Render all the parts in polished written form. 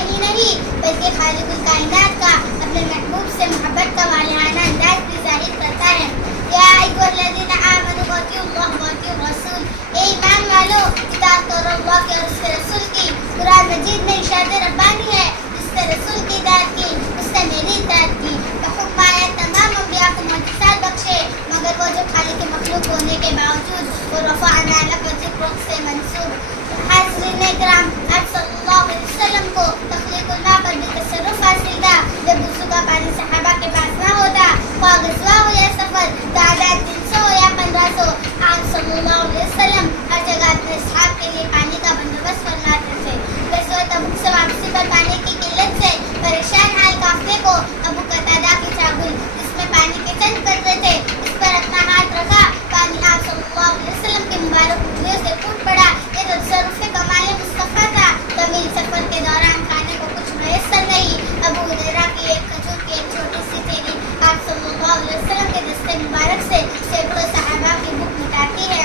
لیے ہی نہیں بلکہ خالق الکائنات کا اپنے محبوب سے محبت کا والہانہ انداز بھی ظاہر کرتا ہے۔ یا ایھا الذین آمنوا اطیعوا اللہ واطیعوا الرسول، اے ایمان والو اطاعت کرو اللہ کی اور اس کے رسول کی۔ قرآن مجید میں ارشاد ربانی ہے، جس نے رسول کی اطاعت کی اس نے میری اطاعت کی۔ تو حکم آیا تمام انبیاء کو معجزات بخشے مگر وہ جو خالق مخلوق ہونے کے باوجود وہ رفعنا لک ذکرک سے منسوب۔ حاضرین اکرام، آپ صلی اللہ علیہ وسلم کو تخلیق الماء پر بھی تصرف حاصل تھا۔ جب وضو کا پانی صحابہ کے پاس نہ ہوتا، خواہ غزوہ ہو یا سفر، تعداد 300 ہو یا 1500، آپ صلی اللہ علیہ وسلم ہر جگہ اپنے اصحاب کے لیے پانی کا بندوبست فرماتے تھے۔ غزوہ تبوک سے واپسی پر پانی کی قلت سے پریشان حال قافلے کو ابو قتادہ کی چاگل جس میں پانی کے چند قطرے تھے اس پر اپنا ہاتھ رکھا، پانی آپ صلی اللہ علیہ وسلم کی مبارک انگلیوں سے پھوٹ پڑا۔ یہ تصرف کمال مصطفیٰ تھا۔ طویل سفر کے دوران کھانے کو کچھ میسر نہیں۔ ابو ہریرہ کی ایک کھجور کی ایک چھوٹی سی تھیلی آپ صلی اللہ علیہ وسلم کے دستے مبارک سے سینکڑوں صحابہ کی بھوک مٹاتی ہے۔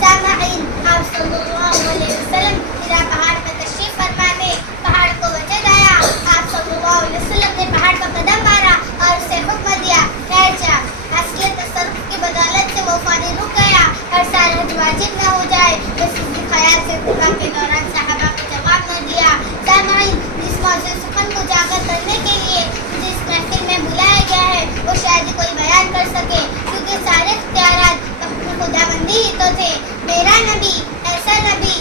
سامعین، آپ صلی اللہ علیہ وسلم ہرا پہاڑ پر تشریف فرما تھے۔ پہاڑ کو وجد آیا، آپ صلی اللہ علیہ وسلم نے پہاڑ پر قدم مارا اور اسے حکم دیا، ٹھہر جا۔ اصل تصرف کی بدولت سے وہ فوری رک گیا۔ ہر سال حج واجب نہ ہو جائے، بس اسی خیال سے خطبہ کے دوران صحابہ کو جواب نہ دیا۔ سامعین، جس موضوع سخن کو اجاگر کرنے کے لیے مجھے اس محفل میں بلایا گیا ہے وہ شاید ہی کوئی بیان کر سکے، کیونکہ سارے اختیارات اپنے خداوندی ہی تو تھے۔ میرا نبی ایسا نبی